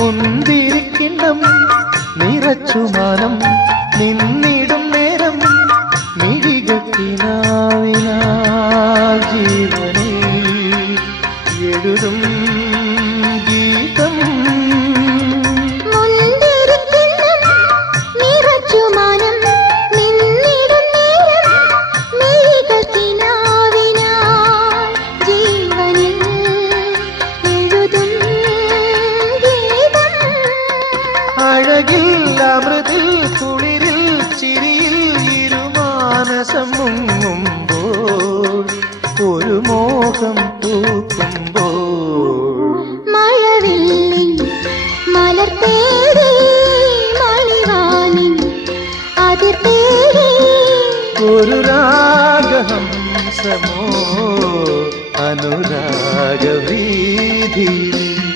മുന്തിരിക്കിണ്ണം നിറച്ചുമാനം നിന്നിടും നേരം മിഴികത്തിനാവിനാൽ ജീവനെ എഴുതും ഗീതം അഴകിൽ അമൃതിൽ കുളിരിൽ ചിരിയിൽ ഇരുമാനസം മുങ്ങുമ്പോൾ ഒരു മോഹം തൂക്കുമ്പോൾ മഴവില്ലിൻ മലർത്തേടി മണിവാനിൻ അതിർത്തേടി ഒരു രാഗഹംസമോ അനുരാഗവീഥിയിൽ